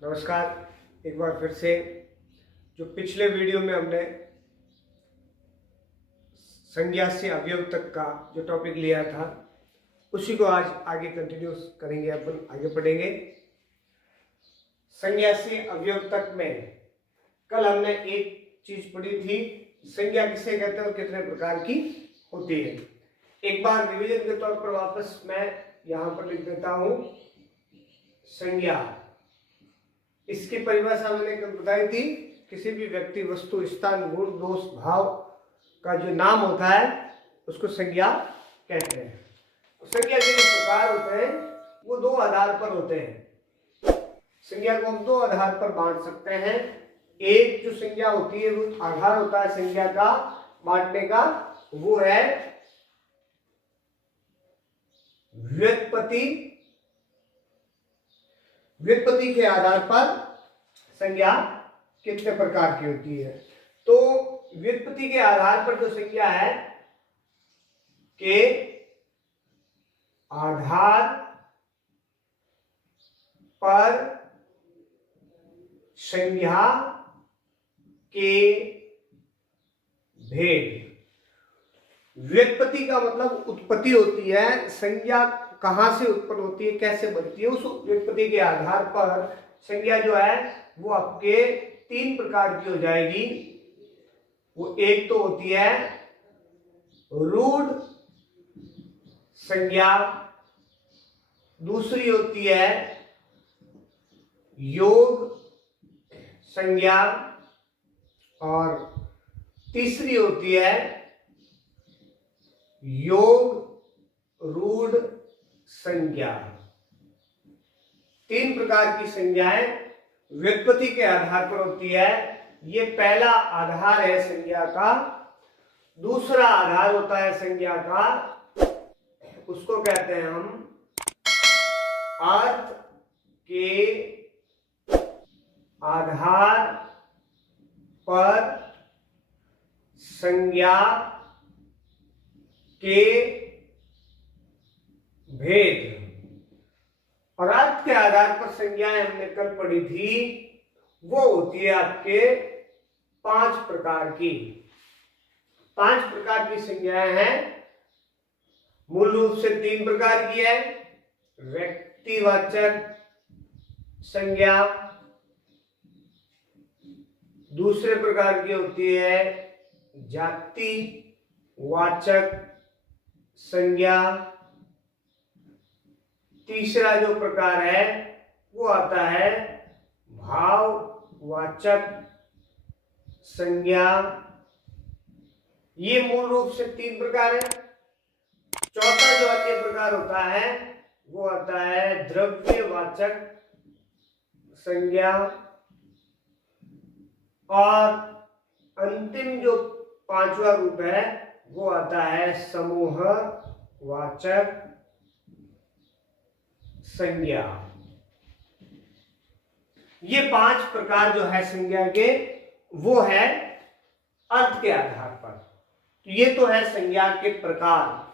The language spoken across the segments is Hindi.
नमस्कार। एक बार फिर से जो पिछले वीडियो में हमने संज्ञा से अवयव तक का जो टॉपिक लिया था उसी को आज आगे कंटिन्यू करेंगे, अपन आगे पढ़ेंगे। संज्ञा से अवयव तक में कल हमने एक चीज पढ़ी थी, संज्ञा किसे कहते हैं और कितने प्रकार की होती है। एक बार रिवीजन के तौर पर वापस मैं यहां पर लिख देता हूं। संज्ञा, इसकी परिभाषा मैंने कल बताई थी, किसी भी व्यक्ति, वस्तु, स्थान, गुण, दोष, भाव का जो नाम होता है उसको संज्ञा कहते हैं। संज्ञा के जो प्रकार होते हैं वो दो आधार पर होते हैं। संज्ञा को हम दो आधार पर बांट सकते हैं। एक जो संज्ञा होती है वो आधार होता है संज्ञा का बांटने का, वो है व्युत्पत्ति। व्युत्पत्ति के आधार पर संज्ञा कितने प्रकार की होती है। तो व्युत्पत्ति के आधार पर जो संज्ञा है के आधार पर संज्ञा के भेद। व्युत्पत्ति का मतलब उत्पत्ति होती है, संज्ञा कहां से उत्पन्न होती है, कैसे बनती है, उस व्युत्पत्ति के आधार पर संज्ञा जो है वो आपके तीन प्रकार की हो जाएगी। वो एक तो होती है रूढ़ संज्ञा, दूसरी होती है योग संज्ञा और तीसरी होती है योग रूढ़ संज्ञा। तीन प्रकार की संज्ञाएं व्युत्पत्ति के आधार पर होती है। ये पहला आधार है संज्ञा का। दूसरा आधार होता है संज्ञा का, उसको कहते हैं हम अर्थ के आधार पर संज्ञा के भेद। और अर्थ के आधार पर संज्ञाएं हमने कल पढ़ी थी, वो होती है आपके पांच प्रकार की। पांच प्रकार की संज्ञाएं हैं। मूल रूप से तीन प्रकार की है। व्यक्तिवाचक संज्ञा, दूसरे प्रकार की होती है जातिवाचक संज्ञा, तीसरा जो प्रकार है वो आता है भाववाचक संज्ञा। ये मूल रूप से तीन प्रकार है। चौथा जो अन्य प्रकार होता है वो आता है द्रव्यवाचक संज्ञा और अंतिम जो पांचवा रूप है वो आता है समूहवाचक संज्ञा। ये पांच प्रकार जो है संज्ञा के वो है अर्थ के आधार पर। तो ये तो है संज्ञा के प्रकार।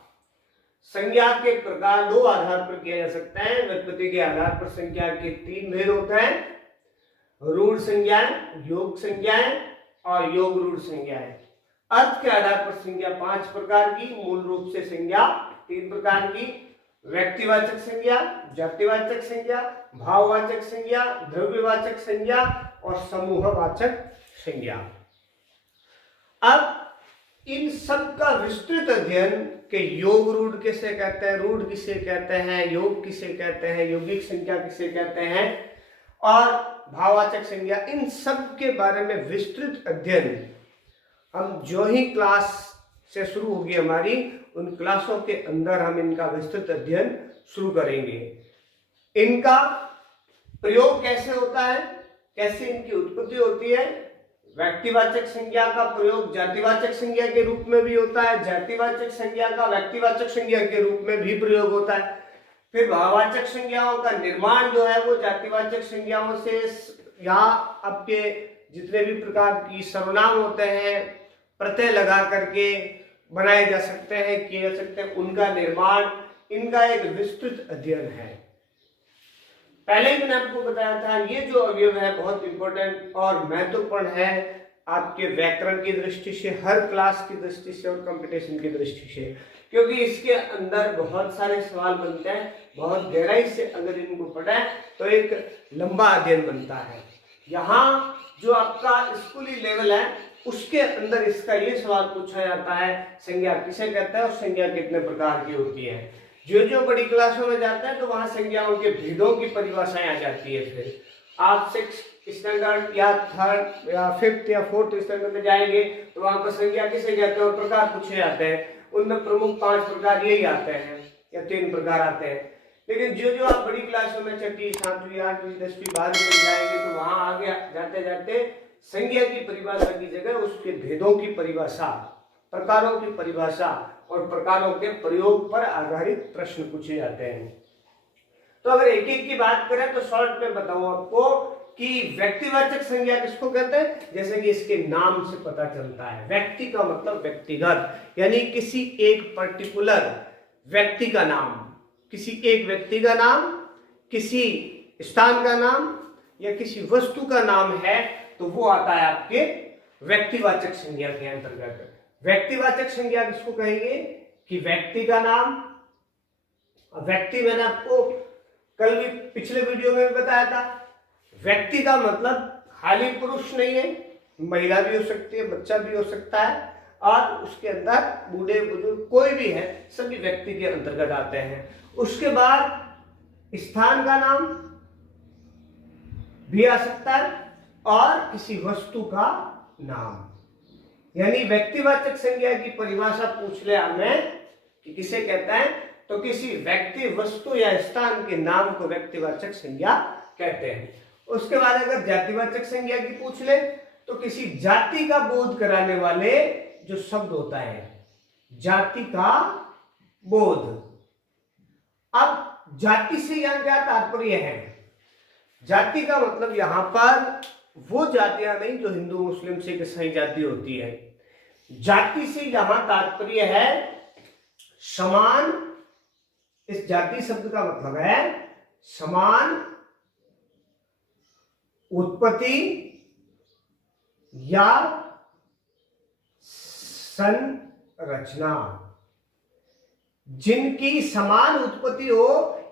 संज्ञा के प्रकार दो आधार पर किया जा सकता है। व्युत्पत्ति के आधार पर संज्ञा के तीन भेद होते हैं, रूढ़ संज्ञाएं, योग संज्ञाएं और योग रूढ़ संज्ञाएं। अर्थ के आधार पर संज्ञा पांच प्रकार की, मूल रूप से संज्ञा तीन प्रकार की। व्यक्तिवाचक संज्ञा, जातिवाचक संज्ञा, भाववाचक संज्ञा, द्रव्यवाचक संज्ञा और समूहवाचक संज्ञा। अब इन सब का विस्तृत अध्ययन के योग रूढ़ किसे कहते हैं, रूढ़ किसे कहते हैं, योग किसे कहते हैं, यौगिक संज्ञा किसे कहते हैं और भाववाचक संज्ञा, इन सब के बारे में विस्तृत अध्ययन हम जो ही क्लास से शुरू होगी हमारी, उन क्लासों के अंदर हम इनका विस्तृत अध्ययन शुरू करेंगे। इनका प्रयोग कैसे होता है, कैसे इनकी उत्पत्ति होती है। व्यक्तिवाचक संज्ञा का प्रयोग जातिवाचक संज्ञा के रूप में भी होता है, जातिवाचक संज्ञा का व्यक्तिवाचक संज्ञा के रूप में भी प्रयोग होता है। फिर भाववाचक संज्ञाओं का निर्माण जो है वो जातिवाचक संज्ञाओं से, यहाँ आपके जितने भी प्रकार की सर्वनाम होते हैं प्रत्यय लगा करके बनाए जा सकते हैं, किए जा सकते हैं, उनका निर्माण, इनका एक विस्तृत अध्ययन है। पहले ही मैंने आपको बताया था ये जो अवयव है बहुत इंपॉर्टेंट और महत्वपूर्ण है आपके व्याकरण की दृष्टि से, हर क्लास की दृष्टि से और कंपटीशन की दृष्टि से, क्योंकि इसके अंदर बहुत सारे सवाल बनते हैं। बहुत गहराई से अगर इनको पढ़े तो एक लंबा अध्ययन बनता है। यहाँ जो आपका स्कूली लेवल है उसके अंदर इसका ये सवाल पूछा जाता है, संज्ञा किसे कहता है और संज्ञा कितने प्रकार की होती है। जो जो बड़ी क्लासों में जाता है तो वहां संज्ञाओं के भेदों की परिभाषाएं आ जाती है। फिर आप 6 स्टैंडर्ड या 3rd या 5th या 4th स्टैंडर्ड में जाएंगे तो वहां पर संज्ञा किसे कहते हैं और प्रकार पूछे जाते हैं। उनमें प्रमुख 5 प्रकार यही आते हैं या 3 प्रकार आते हैं। लेकिन जो जो आप बड़ी क्लासों में 6वीं 7वीं 8वीं 10वीं 12वीं में जाएंगे तो वहां आगे जाते जाते संज्ञा की परिभाषा की जगह उसके भेदों की परिभाषा, प्रकारों की परिभाषा और प्रकारों के प्रयोग पर आधारित प्रश्न पूछे जाते हैं। तो अगर एक एक की बात करें तो शॉर्ट में बताऊं आपको कि व्यक्तिवाचक संज्ञा किसको कहते हैं, जैसे कि इसके नाम से पता चलता है। व्यक्ति का मतलब व्यक्तिगत, यानी किसी एक पर्टिकुलर व्यक्ति का नाम, किसी एक व्यक्ति का नाम, किसी स्थान का नाम या किसी वस्तु का नाम है तो वो आता है आपके व्यक्तिवाचक संज्ञा के अंतर्गत। व्यक्तिवाचक संज्ञा किसको कहेंगे कि व्यक्ति का नाम, व्यक्ति मैंने आपको कल भी पिछले वीडियो में भी बताया था, व्यक्ति का मतलब खाली पुरुष नहीं है, महिला भी हो सकती है, बच्चा भी हो सकता है और उसके अंदर बूढ़े बुजुर्ग कोई भी है, सभी व्यक्ति के अंतर्गत आते हैं। उसके बाद स्थान का नाम भी आ सकता है और किसी वस्तु का नाम, यानी व्यक्तिवाचक संज्ञा की परिभाषा पूछ ले हमें कि किसे कहता है तो किसी व्यक्ति वस्तु या स्थान के नाम को व्यक्तिवाचक संज्ञा कहते हैं। उसके बाद अगर जातिवाचक संज्ञा की पूछ ले तो किसी जाति का बोध कराने वाले जो शब्द होता है, जाति का बोध। अब जाति से यहां क्या तात्पर्य है, जाति का मतलब यहां पर वो जातियां नहीं जो हिंदू मुस्लिम सिख ईसाई जाति होती है। जाति से यहां तात्पर्य है समान, इस जाति शब्द का मतलब है समान उत्पत्ति या संरचना, जिनकी समान उत्पत्ति हो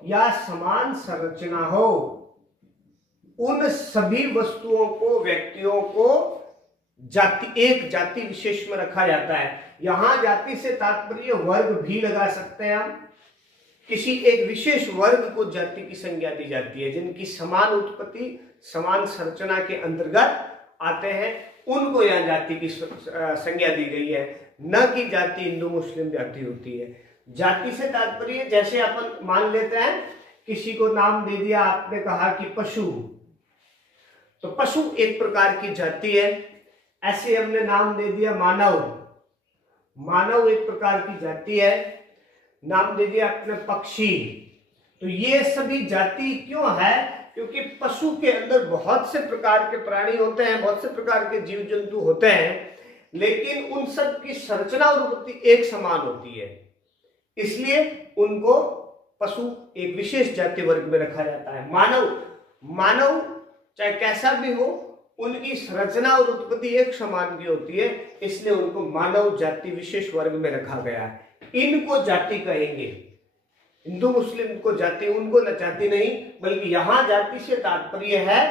या समान संरचना हो, उन सभी वस्तुओं को, व्यक्तियों को जाति, एक जाति विशेष में रखा जाता है। यहां जाति से तात्पर्य वर्ग भी लगा सकते हैं हम, किसी एक विशेष वर्ग को जाति की संज्ञा दी जाती है, जिनकी समान उत्पत्ति समान संरचना के अंतर्गत आते हैं, उनको यहां जाति की संज्ञा दी गई है, न कि जाति हिंदू मुस्लिम जाति होती है। जाति से तात्पर्य जैसे अपन मान लेते हैं किसी को नाम दे दिया, आपने कहा कि पशु, तो पशु एक प्रकार की जाति है। ऐसे हमने नाम दे दिया मानव, मानव एक प्रकार की जाति है। नाम दे दिया आपने पक्षी, तो ये सभी जाति क्यों है, क्योंकि पशु के अंदर बहुत से प्रकार के प्राणी होते हैं, बहुत से प्रकार के जीव जंतु होते हैं, लेकिन उन सब की संरचना और उत्पत्ति एक समान होती है, इसलिए उनको पशु एक विशेष जाति वर्ग में रखा जाता है। मानव, मानव चाहे कैसा भी हो, उनकी संरचना और उत्पत्ति एक समान की होती है, इसलिए उनको मानव जाति विशेष वर्ग में रखा गया है। इनको जाति कहेंगे। हिंदू मुस्लिम को जाति, उनको न जाति नहीं, बल्कि यहां जाति से तात्पर्य है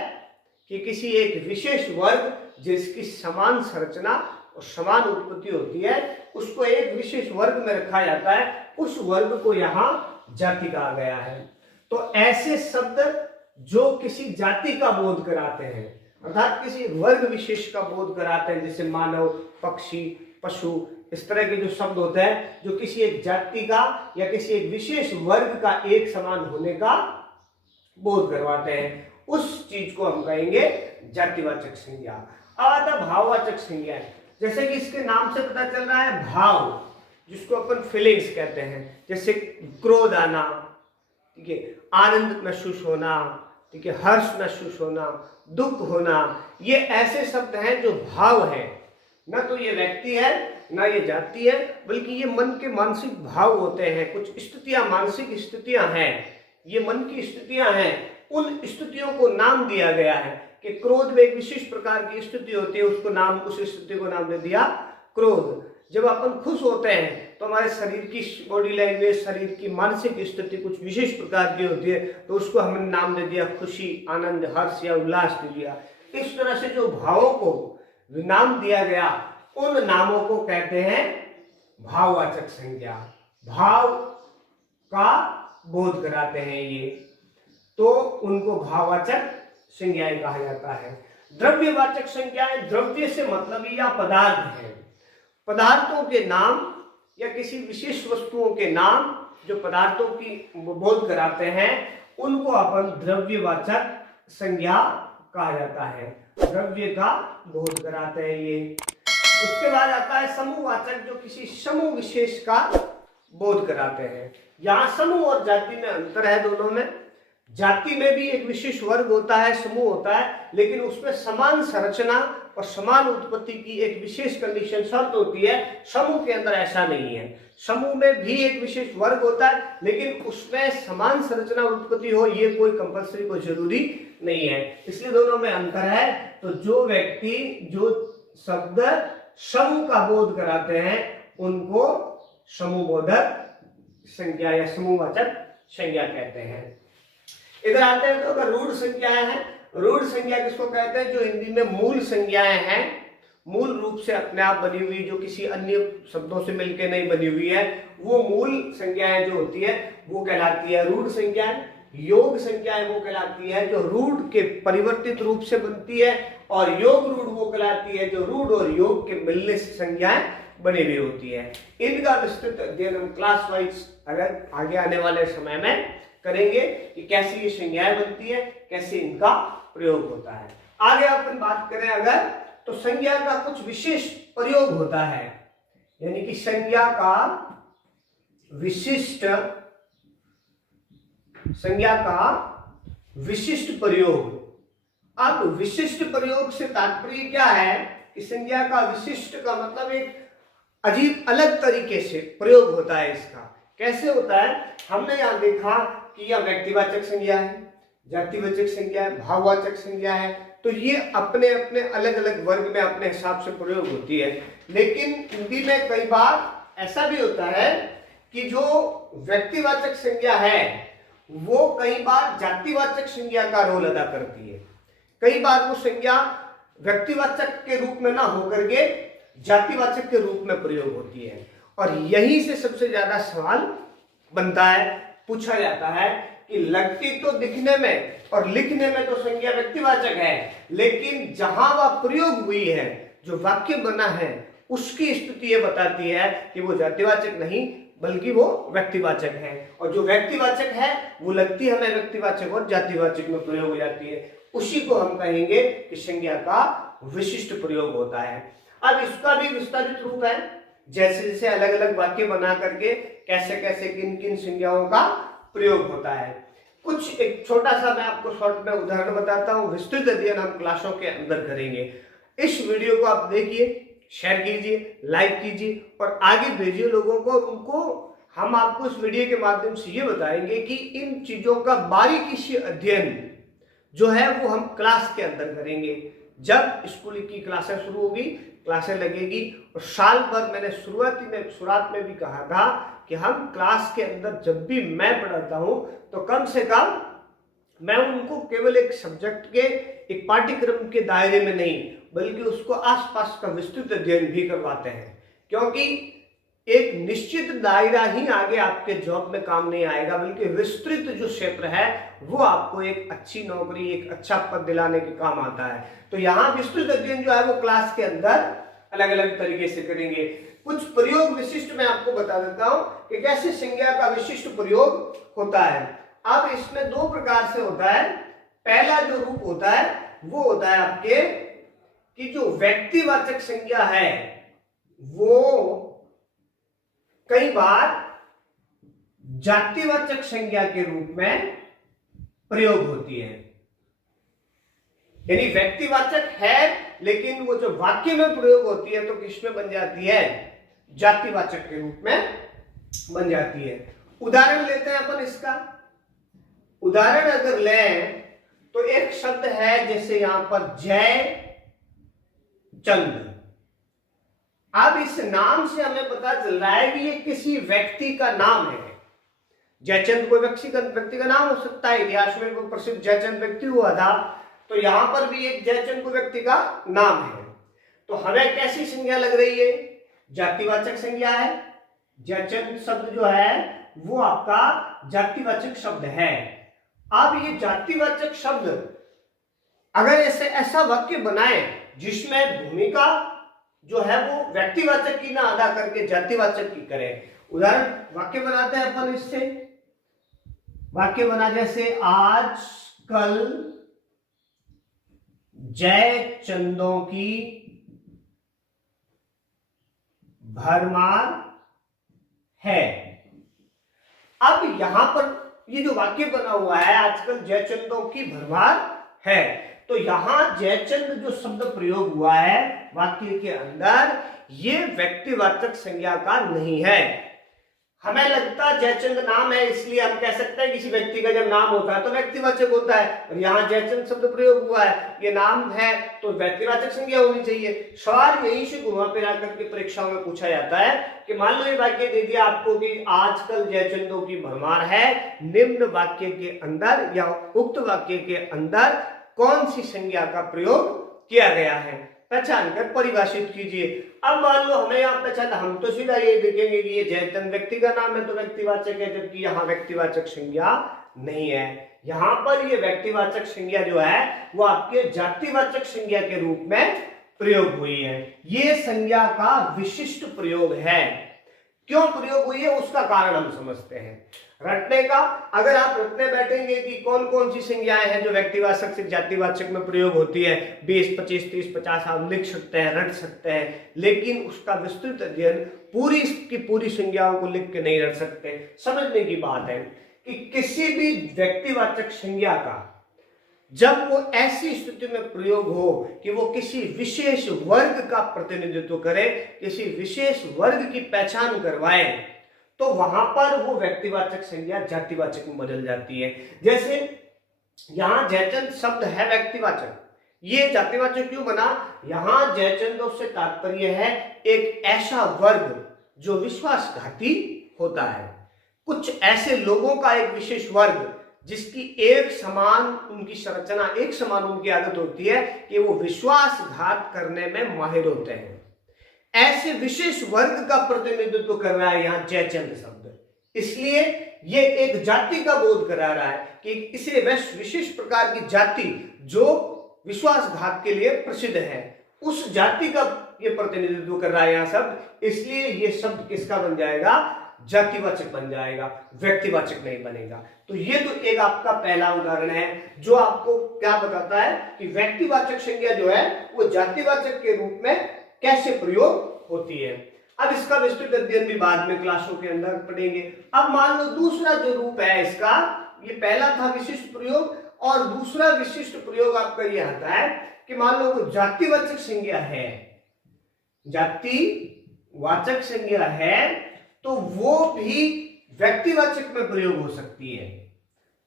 कि किसी एक विशेष वर्ग जिसकी समान संरचना और समान उत्पत्ति होती है, उसको एक विशेष वर्ग में रखा जाता है, उस वर्ग को यहां जाति कहा गया है। तो ऐसे शब्द जो किसी जाति का बोध कराते हैं, अर्थात किसी वर्ग विशेष का बोध कराते हैं, जैसे मानव, पक्षी, पशु, इस तरह के जो शब्द होते हैं जो किसी एक जाति का या किसी एक विशेष वर्ग का एक समान होने का बोध करवाते हैं, उस चीज को हम कहेंगे जातिवाचक संज्ञा। अब आता भाववाचक संज्ञा, जैसे कि इसके नाम से पता चल रहा है भाव, जिसको अपन फीलिंग्स कहते हैं, जैसे क्रोध आना, ठीक है, आनंद महसूस होना, ठीक है, हर्ष महसूस होना, दुख होना, ये ऐसे शब्द हैं जो भाव है। न तो ये व्यक्ति है ना ये जाति है, बल्कि ये मन के मानसिक भाव होते हैं, कुछ स्थितियां, मानसिक स्थितियां हैं, ये मन की स्थितियां हैं उन स्थितियों को नाम दिया गया है कि क्रोध में एक विशिष्ट प्रकार की स्थिति होती है, उसको नाम, उस स्थिति को नाम दे दिया क्रोध। जब अपन खुश होते हैं तो हमारे शरीर की बॉडी लैंग्वेज, शरीर की मानसिक स्थिति कुछ विशेष प्रकार की होती है, तो उसको हमने नाम दे दिया खुशी, आनंद, हर्ष या उल्लास दे दिया। इस तरह से जो भावों को नाम दिया गया, उन नामों को कहते हैं भाववाचक संज्ञा। भाव का बोध कराते हैं ये, तो उनको भाववाचक संज्ञाएं कहा जाता है। द्रव्यवाचक संज्ञाएं, द्रव्य से मतलब या पदार्थ है, पदार्थों के नाम या किसी विशेष वस्तुओं के नाम जो पदार्थों की बोध कराते हैं, उनको अपन द्रव्यवाचक संज्ञा कहा जाता है। द्रव्य का बोध कराते हैं ये। उसके बाद आता है समूहवाचक, जो किसी समूह विशेष का बोध कराते हैं। यहाँ समूह और जाति में अंतर है दोनों में। जाति में भी एक विशेष वर्ग होता है, समूह होता है, लेकिन उसमें समान संरचना और समान उत्पत्ति की एक विशेष कंडीशन, शर्त होती है। समूह के अंदर ऐसा नहीं है। समूह में भी एक विशेष वर्ग होता है, लेकिन उसमें समान संरचना उत्पत्ति हो, ये कोई कंपल्सरी, कोई जरूरी नहीं है। इसलिए दोनों में अंतर है। तो जो व्यक्ति जो शब्द समूह का बोध कराते हैं, उनको समूह बोधक संज्ञा या समूहवाचक संज्ञा कहते हैं। इधर आते हैं तो अगर रूढ़ संज्ञाएं हैं, रूढ़ संज्ञा किसको कहते हैं? जो हिंदी में मूल संज्ञाएं हैं, मूल रूप से अपने आप बनी हुई, जो किसी अन्य शब्दों से मिलकर नहीं बनी हुई है, वो मूल संज्ञाएं जो होती है वो कहलाती है रूढ़ संज्ञाएं। योग संज्ञाएं वो कहलाती है जो रूढ़ के परिवर्तित रूप से बनती है, और योग रूढ़ वो कहलाती है जो रूढ़ और योग के मिलने से संज्ञाएं बनी हुई होती है। इनका विस्तृत अध्ययन हम क्लास वाइज अगर आगे आने वाले समय में करेंगे कि कैसे ये संज्ञाएं बनती है, कैसे इनका प्रयोग होता है। आगे अपन बात करें अगर, तो संज्ञा का कुछ विशेष प्रयोग होता है, यानी कि संज्ञा का विशिष्ट प्रयोग। अब विशिष्ट प्रयोग से तात्पर्य क्या है कि संज्ञा का विशिष्ट का मतलब एक अजीब अलग तरीके से प्रयोग होता है। इसका कैसे होता है? हमने यहां देखा कि यह व्यक्तिवाचक संज्ञा है, जातिवाचक संज्ञा है, भाववाचक संज्ञा है, तो ये अपने अपने अलग अलग वर्ग में अपने हिसाब से प्रयोग होती है। लेकिन हिंदी में कई बार ऐसा भी होता है कि जो व्यक्तिवाचक संज्ञा है वो कई बार जातिवाचक संज्ञा का रोल अदा करती है। कई बार वो संज्ञा व्यक्तिवाचक के रूप में ना होकर के जातिवाचक के रूप में प्रयोग होती है, और यहीं से सबसे ज्यादा सवाल बनता है, पूछा जाता है कि लगती तो दिखने में और लिखने में तो संज्ञा व्यक्तिवाचक है, लेकिन जहां वह प्रयोग हुई है, जो वाक्य बना है, उसकी स्थिति ये बताती है कि वो जातिवाचक नहीं बल्कि वो व्यक्तिवाचक है। और जो व्यक्तिवाचक है वो लगती हमें व्यक्तिवाचक और जातिवाचक में प्रयोग हो जाती है, उसी को हम कहेंगे कि संज्ञा का विशिष्ट प्रयोग होता है। अब इसका भी विस्तारित रूप है, जैसे जैसे अलग अलग वाक्य बना करके कैसे कैसे किन किन संज्ञाओं का प्रयोग होता है। कुछ एक छोटा सा मैं आपको शॉर्ट में उदाहरण बताता हूँ, विस्तृत अध्ययन हम क्लासों के अंदर करेंगे। इस वीडियो को आप देखिए, शेयर कीजिए, लाइक कीजिए और आगे भेजिए लोगों को। उनको हम आपको इस वीडियो के माध्यम से ये बताएंगे कि इन चीजों का बारीकी से अध्ययन जो है वो हम क्लास के अंदर करेंगे। जब स्कूल की क्लासें शुरू होगी, क्लासें लगेगी, और साल भर मैंने शुरुआत में भी कहा था कि हम क्लास के अंदर जब भी मैं पढ़ाता हूं तो कम से कम मैं उनको केवल एक सब्जेक्ट के एक पाठ्यक्रम के दायरे में नहीं बल्कि उसको आसपास का विस्तृत अध्ययन भी करवाते हैं, क्योंकि एक निश्चित दायरा ही आगे आपके जॉब में काम नहीं आएगा, बल्कि विस्तृत जो क्षेत्र है वो आपको एक अच्छी नौकरी, एक अच्छा पद दिलाने के काम आता है। तो यहाँ विस्तृत अध्ययन जो है वो क्लास के अंदर अलग अलग तरीके से करेंगे। कुछ प्रयोग विशिष्ट मैं आपको बता देता हूं कि कैसे संज्ञा का विशिष्ट प्रयोग होता है। अब इसमें दो प्रकार से होता है। पहला जो रूप होता है वो होता है आपके कि जो व्यक्तिवाचक संज्ञा है वो कई बार जातिवाचक संज्ञा के रूप में प्रयोग होती है, यानी व्यक्तिवाचक है लेकिन वो जो वाक्य में प्रयोग होती है तो किसमें बन जाती है? जातिवाचक के रूप में बन जाती है। उदाहरण लेते हैं अपन इसका। उदाहरण अगर लें तो एक शब्द है जैसे यहां पर जय चंद। अब इस नाम से हमें पता चल रहा है कि ये किसी व्यक्ति का नाम है। जयचंद कोई व्यक्ति का नाम हो सकता है, इतिहास में कोई प्रसिद्ध जयचंद व्यक्ति हुआ था, तो यहां पर भी एक जयचंद को व्यक्ति का नाम है। तो हमें कैसी संज्ञा लग रही है? जातिवाचक संज्ञा है। जयचंद शब्द जो है वो आपका जातिवाचक शब्द है। अब ये जातिवाचक शब्द अगर ऐसा वाक्य बनाए जिसमें भूमिका जो है वो व्यक्तिवाचक की ना अदा करके जातिवाचक की करें। उदाहरण वाक्य बनाते हैं अपन इससे। वाक्य बना जैसे आज कल जय चंदों की भरमार है। अब यहां पर ये जो वाक्य बना हुआ है आजकल जयचंदों की भरमार है, तो यहां जयचंद जो शब्द प्रयोग हुआ है वाक्य के अंदर ये व्यक्तिवाचक संज्ञा का नहीं है। हमें लगता जयचंद नाम है इसलिए हम कह सकते हैं किसी व्यक्ति का जब नाम होता है तो व्यक्तिवाचक होता है, और यहाँ जयचंद शब्द प्रयोग हुआ है ये नाम है तो व्यक्तिवाचक संज्ञा होनी चाहिए। सवाल यहीं से घुमा फिरा करके परीक्षाओं में पूछा जाता है कि मान लो ये वाक्य दे दिया आपको कि आजकल जयचंदों की भरमार है, निम्न वाक्य के अंदर या उक्त वाक्य के अंदर कौन सी संज्ञा का प्रयोग किया गया है, पहचान कर परिभाषित कीजिए। अब मान लो हमें यहाँ पहचान, हम तो सीधा ये देखेंगे कि ये जयचंद व्यक्ति का नाम है तो व्यक्तिवाचक है, जबकि यहाँ व्यक्तिवाचक संज्ञा नहीं है। यहाँ पर ये व्यक्तिवाचक संज्ञा जो है वो आपके जातिवाचक संज्ञा के रूप में प्रयोग हुई है। ये संज्ञा का विशिष्ट प्रयोग है। क्यों प्रयोग हुई है उसका कारण हम समझते हैं। रटने का, अगर आप रटने बैठेंगे कि कौन कौन सी संज्ञाएं हैं जो व्यक्तिवाचक से जातिवाचक में प्रयोग होती है, 20, 25, 30, 50 आप लिख सकते हैं, रट सकते हैं, लेकिन उसका विस्तृत अध्ययन पूरी की पूरी संज्ञाओं को लिख के नहीं रट सकते। समझने की बात है कि किसी भी व्यक्तिवाचक संज्ञा का जब वो ऐसी स्थिति में प्रयोग हो कि वो किसी विशेष वर्ग का प्रतिनिधित्व करे, किसी विशेष वर्ग की पहचान करवाए, तो वहां पर वो व्यक्तिवाचक संज्ञा जातिवाचक में बदल जाती है। जैसे यहां जयचंद शब्द है व्यक्तिवाचक, ये जातिवाचक क्यों बना? यहां जयचंदों से तात्पर्य है एक ऐसा वर्ग जो विश्वासघाती होता है, कुछ ऐसे लोगों का एक विशेष वर्ग जिसकी एक समान उनकी संरचना, एक समान उनकी आदत होती है कि वो विश्वासघात करने में माहिर होते हैं। ऐसे विशेष वर्ग का प्रतिनिधित्व कर रहा है यहां जयचंद शब्द, इसलिए ये एक जाति का बोध करा रहा है कि इसे विशेष प्रकार की जाति जो विश्वासघात के लिए प्रसिद्ध है, उस जाति का ये प्रतिनिधित्व कर रहा है यहां शब्द, इसलिए ये शब्द किसका बन जाएगा? जातिवाचक बन जाएगा, व्यक्तिवाचक नहीं बनेगा। तो ये तो एक आपका पहला उदाहरण है जो आपको क्या बताता है कि व्यक्तिवाचक संज्ञा जो है वो जातिवाचक के रूप में कैसे प्रयोग होती है। अब इसका विस्तृत अध्ययन भी बाद में क्लासों के अंदर पढ़ेंगे। अब मान लो दूसरा जो रूप है इसका, ये पहला था विशिष्ट प्रयोग, और दूसरा विशिष्ट प्रयोग आपका ये आता है कि मान लो कोई जातिवाचक संज्ञा है, जातिवाचक संज्ञा है तो वो भी व्यक्तिवाचक में प्रयोग हो सकती है।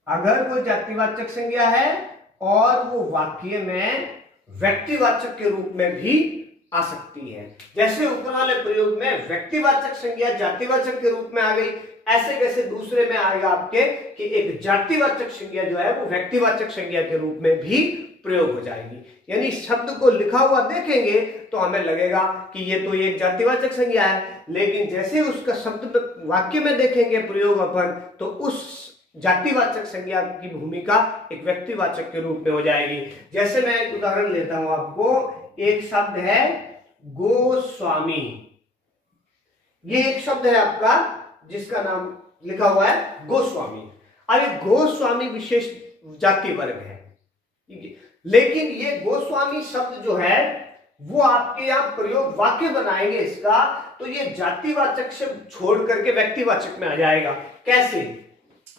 अगर कोई जातिवाचक संज्ञा है और वो वाक्य में व्यक्तिवाचक के रूप में भी आ सकती है। जैसे ऊपर वाले प्रयोग में व्यक्तिवाचक संज्ञा जातिवाचक के रूप में आ गई, ऐसे कैसे दूसरे में आएगा आपके कि एक जातिवाचक संज्ञा जो है वो व्यक्तिवाचक संज्ञा के रूप में भी प्रयोग हो जाएगी। यानी शब्द को लिखा हुआ देखेंगे तो हमें लगेगा कि ये तो एक जातिवाचक संज्ञा है, लेकिन जैसे उसका शब्द वाक्य में देखेंगे प्रयोग अपन, तो उस जातिवाचक संज्ञा की भूमिका एक व्यक्तिवाचक के रूप में हो जाएगी। जैसे मैं एक उदाहरण लेता हूं आपको, एक शब्द है गोस्वामी। ये एक शब्द है आपका जिसका नाम लिखा हुआ है गोस्वामी। अब ये गोस्वामी विशेष जाति वर्ग है, लेकिन ये गोस्वामी शब्द जो है वो आपके यहां प्रयोग वाक्य बनाएंगे इसका, तो ये जातिवाचक से छोड़ करके व्यक्तिवाचक में आ जाएगा। कैसे?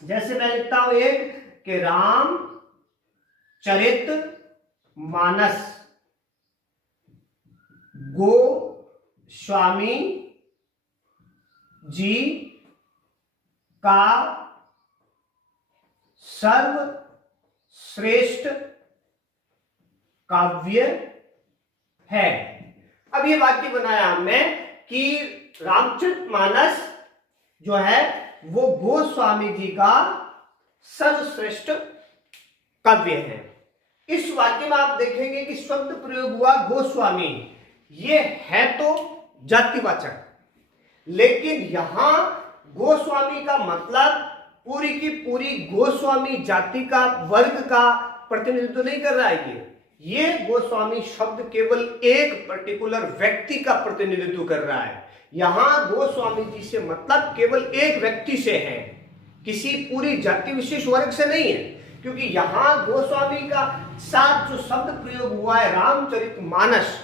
जैसे मैं लिखता हूं एक कि राम चरित मानस गोस्वामी जी का सर्वश्रेष्ठ काव्य है। अब ये वाक्य बनाया हमने कि रामचरितमानस जो है वो गोस्वामी जी का सर्वश्रेष्ठ काव्य है। इस वाक्य में आप देखेंगे कि शब्द प्रयोग हुआ गोस्वामी, ये है तो जातिवाचक, लेकिन यहां गोस्वामी का मतलब पूरी की पूरी गोस्वामी जाति का, वर्ग का प्रतिनिधित्व नहीं कर रहा है। ये गोस्वामी शब्द केवल एक पर्टिकुलर व्यक्ति का प्रतिनिधित्व कर रहा है। यहां गोस्वामी जी से मतलब केवल एक व्यक्ति से है, किसी पूरी जाति विशेष वर्ग से नहीं है। क्योंकि यहां गोस्वामी का साथ जो शब्द प्रयोग हुआ है रामचरितमानस,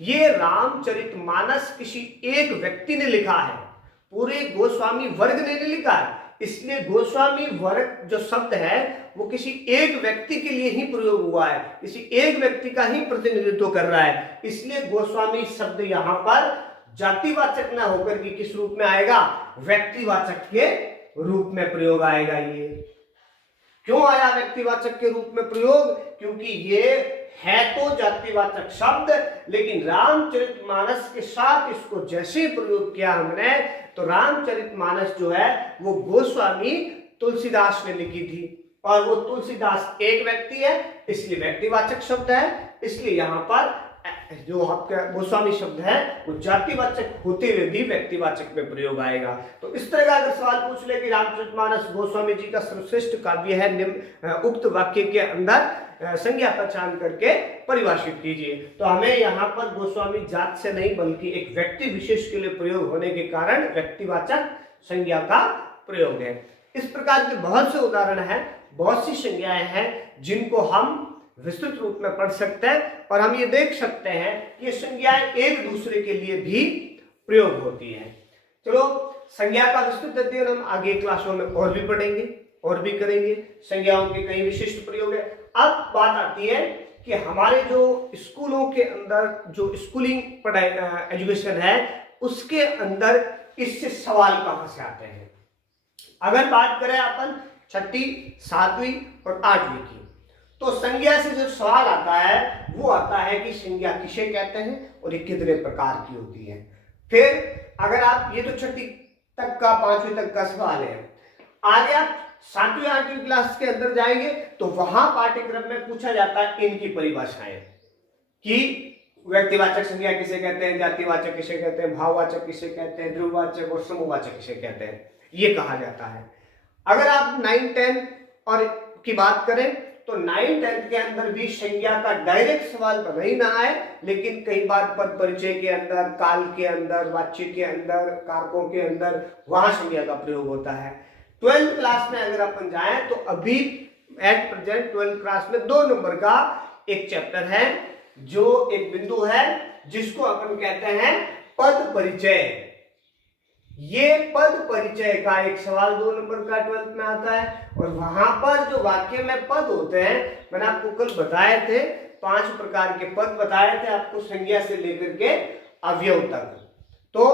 ये रामचरितमानस किसी एक व्यक्ति ने लिखा है, पूरे गोस्वामी वर्ग ने नहीं लिखा है। इसलिए गोस्वामी वर्ग जो शब्द है वो किसी एक व्यक्ति के लिए ही प्रयोग हुआ है, किसी एक व्यक्ति का ही प्रतिनिधित्व कर रहा है। इसलिए गोस्वामी शब्द यहां पर जातिवाचक न होकर के किस रूप में आएगा, व्यक्तिवाचक के रूप में प्रयोग आएगा। ये क्यों आया व्यक्तिवाचक के रूप में प्रयोग? क्योंकि ये है तो जातिवाचक शब्द, लेकिन रामचरितमानस के साथ इसको जैसे प्रयोग किया हमने, तो रामचरितमानस जो है वो गोस्वामी तुलसीदास ने लिखी थी, और वो तुलसीदास एक व्यक्ति है, इसलिए व्यक्तिवाचक शब्द है। इसलिए यहां पर जो आपका गोस्वामी शब्द है वो जातिवाचक होते हुए भी व्यक्तिवाचक में प्रयोग आएगा। तो इस तरह का अगर सवाल पूछ ले कि रामचरितमानस गोस्वामी जी का सर्वश्रेष्ठ काव्य है, निम्न उक्त वाक्य के अंदर संज्ञा पहचान करके परिभाषित कीजिए। तो हमें यहाँ पर गोस्वामी जात से नहीं बल्कि एक व्यक्ति विशेष के लिए प्रयोग होने के कारण व्यक्तिवाचक संज्ञा का प्रयोग है। इस प्रकार के बहुत से उदाहरण हैं, बहुत सी संज्ञाएं हैं जिनको हम विस्तृत रूप में पढ़ सकते हैं, और हम ये देख सकते हैं कि ये संज्ञाएं एक दूसरे के लिए भी प्रयोग होती हैं। चलो, संज्ञा का विस्तृत अध्ययन हम आगे क्लासों में और भी पढ़ेंगे और भी करेंगे। संज्ञाओं के कई विशिष्ट प्रयोग है। अब बात आती है कि हमारे जो स्कूलों के अंदर जो स्कूलिंग पढ़ाई एजुकेशन है उसके अंदर इससे सवाल कहां से आते हैं। अगर बात करें अपन 6ठी, 7वीं और 8वीं की, तो संज्ञा से जो सवाल आता है वो आता है कि संज्ञा किसे कहते हैं और ये कितने प्रकार की होती है। फिर अगर आप ये तो 6ठी तक का, 5वीं तक का सवाल है, आगे आप 7वीं 8वीं क्लास के अंदर जाएंगे तो वहां पाठ्यक्रम में पूछा जाता है इनकी परिभाषाएं कि व्यक्तिवाचक संज्ञा किसे कहते हैं, जातिवाचक किसे कहते हैं, भाववाचक किसे कहते हैं, ध्रुववाचक और समूहवाचक किसे कहते हैं, ये कहा जाता है। अगर आप 9, 10 और की बात करें तो 9, 10 के अंदर भी संज्ञा का डायरेक्ट सवाल बना ही ना आए, लेकिन कई बार पद परिचय के अंदर, काल के अंदर, वाच्य के अंदर, कारकों के अंदर वहां संज्ञा का प्रयोग होता है। 12th क्लास में अगर अपन जाएं तो अभी एट प्रेजेंट 12th क्लास में 2 नंबर का एक चैप्टर है, जो एक बिंदु है जिसको अपन कहते हैं पद परिचय। ये पद परिचय का एक सवाल 2 नंबर का 12th में आता है, और वहां पर जो वाक्य में पद होते हैं, मैंने आपको कल बताए थे 5 प्रकार के पद बताए थे आपको, संज्ञा से लेकर के अवयव तक, तो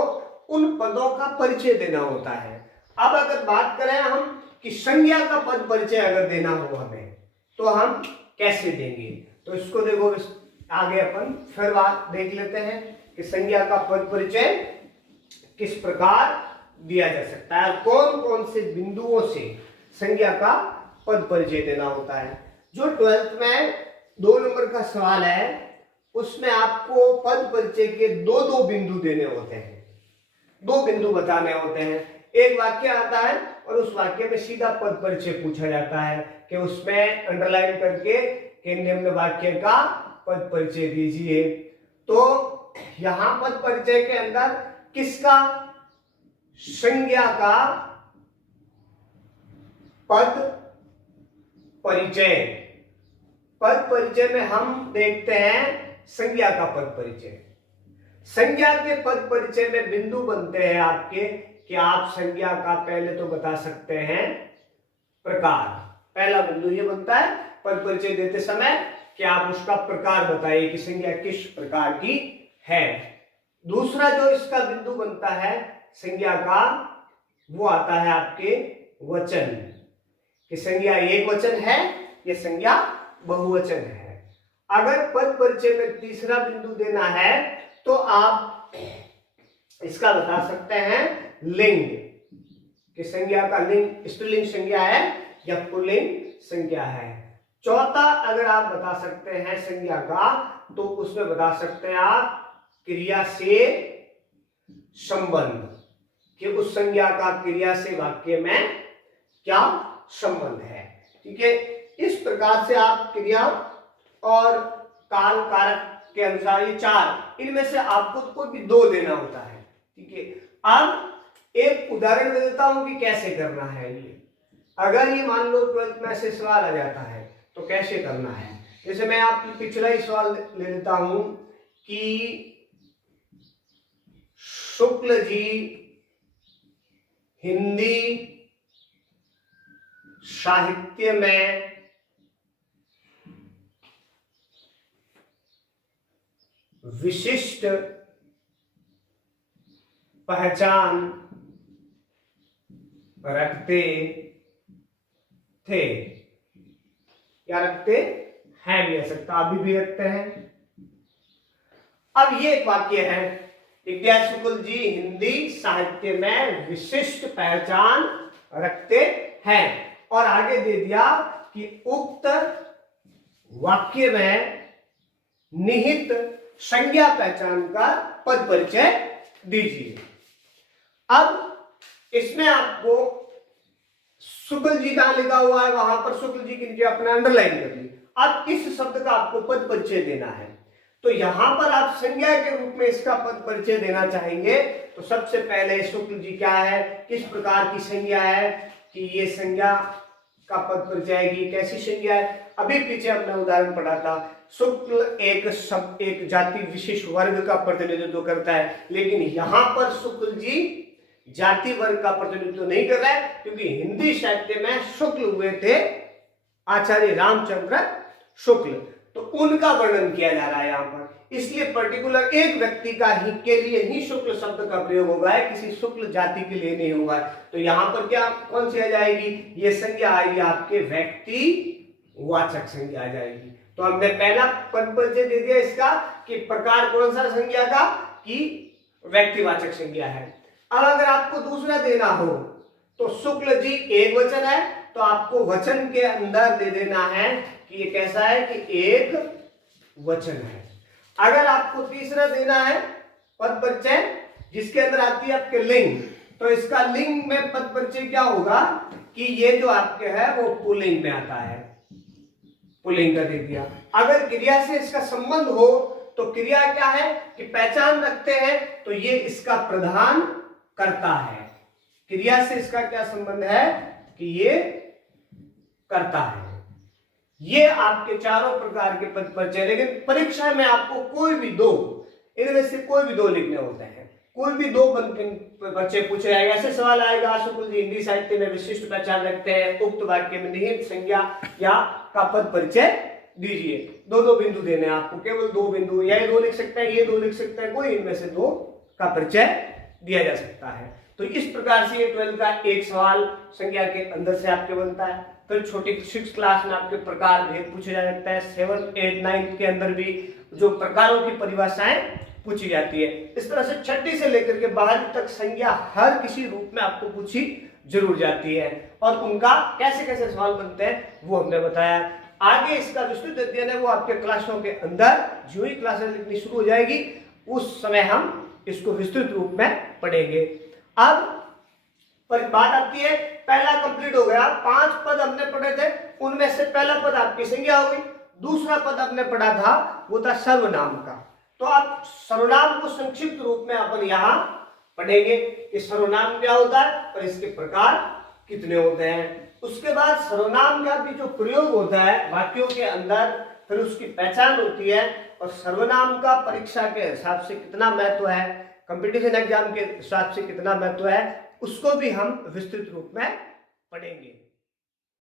उन पदों का परिचय देना होता है। अब अगर बात करें हम कि संज्ञा का पद परिचय अगर देना हो हमें, तो हम कैसे देंगे, तो इसको देखो आगे अपन फिर बात देख लेते हैं कि संज्ञा का पद परिचय किस प्रकार दिया जा सकता है, कौन कौन से बिंदुओं से संज्ञा का पद परिचय देना होता है। जो 12th में 2 नंबर का सवाल है उसमें आपको पद परिचय के 2 बिंदु देने होते हैं, 2 बिंदु बताने होते हैं। एक वाक्य आता है और उस वाक्य में सीधा पद परिचय पूछा जाता है कि उसमें अंडरलाइन करके कि निम्न वाक्य का पद परिचय दीजिए। तो यहां पद परिचय के अंदर किसका, संज्ञा का पद परिचय। पद परिचय में हम देखते हैं संज्ञा का पद परिचय। संज्ञा के पद परिचय में बिंदु बनते हैं आपके कि आप संज्ञा का पहले तो बता सकते हैं प्रकार। पहला बिंदु ये बनता है पद परिचय देते समय कि आप उसका प्रकार बताइए कि संज्ञा किस प्रकार की है। दूसरा जो इसका बिंदु बनता है संज्ञा का, वो आता है आपके वचन। कि संज्ञा एक वचन है या संज्ञा बहुवचन है। अगर पद परिचय में तीसरा बिंदु देना है तो आप इसका बता सकते हैं लिंग, कि संज्ञा का लिंग स्त्रीलिंग संज्ञा है या पुल्लिंग संज्ञा है। चौथा अगर आप बता सकते हैं संज्ञा का, तो उसमें बता सकते हैं आप क्रिया से संबंध, कि उस संज्ञा का क्रिया से वाक्य में क्या संबंध है। ठीक है, इस प्रकार से आप क्रिया और काल कारक के अनुसार ये चार, इनमें से आपको कोई भी दो देना होता है। ठीक है, अब एक उदाहरण दे देता हूं कि कैसे करना है ये। अगर ये मान लो 12th में से सवाल आ जाता है तो कैसे करना है। जैसे मैं आपको पिछला ही सवाल ले लेता हूं कि शुक्ल जी हिंदी साहित्य में विशिष्ट पहचान रखते थे, या रखते हैं भी हो सकता, अभी भी रखते हैं। अब ये एक वाक्य है, विद्या शुक्ल जी हिंदी साहित्य में विशिष्ट पहचान रखते हैं, और आगे दे दिया कि उक्त वाक्य में निहित संज्ञा पहचान का पद परिचय दीजिए। अब इसमें आपको शुक्ल जी कहां लिखा हुआ है, वहां पर शुक्ल जी के नीचे अपना अंडरलाइन कर ली। अब इस शब्द का आपको पद परिचय देना है, तो यहां पर आप संज्ञा के रूप में इसका पद परिचय देना चाहेंगे। तो सबसे पहले शुक्ल जी क्या है, किस प्रकार की संज्ञा है, कि ये संज्ञा का पद परिचय आएगी। कैसी संज्ञा है, अभी पीछे हमने उदाहरण पढ़ा था, शुक्ल एक जाति विशेष वर्ग का प्रतिनिधित्व करता है, लेकिन यहां पर शुक्ल जी जाति वर्ग का प्रतिनिधित्व नहीं कर रहा है, क्योंकि हिंदी साहित्य में शुक्ल हुए थे आचार्य रामचंद्र शुक्ल, तो उनका वर्णन किया जा रहा है यहाँ पर। इसलिए पर्टिकुलर एक व्यक्ति का ही के लिए ही शुक्ल शब्द का प्रयोग होगा है, किसी शुक्ल जाति के लिए नहीं होगा। तो यहाँ पर क्या कौन सी आ जाएगी, ये संज्ञा आएगी आपके व्यक्ति वाचक संज्ञा आ जाएगी। तो हमने पहला पद परिचय दे दिया इसका कि प्रकार कौन सा संज्ञा का, कि व्यक्तिवाचक संज्ञा है। अब अगर आपको दूसरा देना हो तो शुक्ल जी एक वचन है, तो आपको वचन के अंदर दे देना है कि ये कैसा है, कि एक वचन है। अगर आपको तीसरा देना है पद परिचय जिसके अंदर आती है आपके लिंग, तो इसका लिंग में पद परिचय क्या होगा, कि ये जो आपके है वो पुल्लिंग में आता है, पुल्लिंग का दे दिया। अगर क्रिया से इसका संबंध हो तो क्रिया क्या है, कि पहचान रखते हैं, तो ये इसका प्रधान करता है। क्रिया से इसका क्या संबंध है, कि ये करता है। ये आपके चारों प्रकार के पद परिचय, लेकिन परीक्षा में आपको कोई भी दो, इनमें से कोई भी दो लिखने होते हैं। कोई भी दो परिचय पूछे जाएगा। ऐसे सवाल आएगा, शुक्ल जी हिंदी साहित्य में विशिष्ट पहचान रखते हैं, उक्त वाक्य में निहित संज्ञा या का पद परिचय दीजिए। दो दो बिंदु देने हैं आपको, केवल दो बिंदु, या दो लिख सकते हैं, ये दो लिख सकते हैं, कोई इनमें से दो का परिचय दिया जा सकता है। तो इस प्रकार से 12 का एक सवाल संज्ञा के अंदर से आपके बनता है। फिर छोटी 6 क्लास में आपके प्रकार भेद पूछे जा सकता है। 7, 8, 9 के अंदर भी जो प्रकारों की परिभाषाएं पूछी जाती है। इस तरह से छठी से लेकर के 12वीं तक संज्ञा हर किसी रूप में आपको पूछी जरूर जाती है, और उनका कैसे कैसे सवाल बनते हैं वो हमने बताया। आगे इसका विस्तृत अध्ययन है वो आपके क्लासों के अंदर, जो ही क्लासेस लिखनी शुरू हो जाएगी उस समय हम इसको विस्तृत रूप में पढ़ेंगे। अब बात आती है, पहला कंप्लीट हो गया, 5 पद हमने पढ़े थे, उनमें से पहला पद आपकी संज्ञा हो गई। दूसरा पद हमने पढ़ा था वो था सर्वनाम का। तो आप सर्वनाम को संक्षिप्त रूप में अपन यहाँ पढ़ेंगे कि सर्वनाम क्या होता है और इसके प्रकार कितने होते हैं। उसके बाद सर्वनाम का भी जो प्रयोग होता है वाक्यों के अंदर, फिर उसकी पहचान होती है, और सर्वनाम का परीक्षा के हिसाब से कितना महत्व है, कंपटीशन एग्जाम के हिसाब से कितना महत्व है, उसको भी हम विस्तृत रूप में पढ़ेंगे।